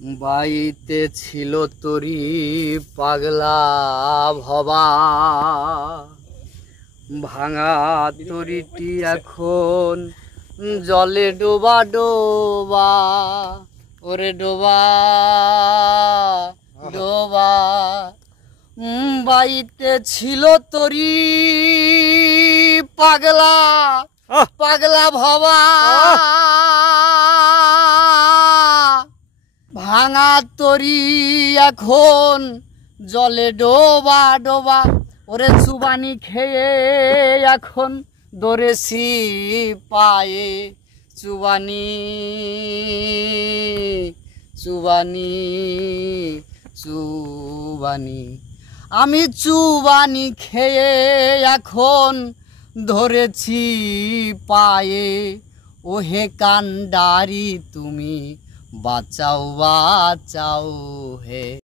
বাইতে ছিল তরি পাগলা ভবা, ভাঙা তরিটি এখন জলে ডোবা ডোবা, ওরে ডোবা ডোবা। বাইতে ছিল তরি পাগলা পাগলা ভবা, ভাঙা তরি এখন জলে ডোবা ডোবা। ওরে চুবানি খেয়ে এখন দৌড়েছি পায়ে, চুবানি চুবানি চুবানি। আমি চুবানি খেয়ে এখন ধরেছি পায়ে, ওহে কান্ডারি তুমি বাঁচাও বাঁচাও হে।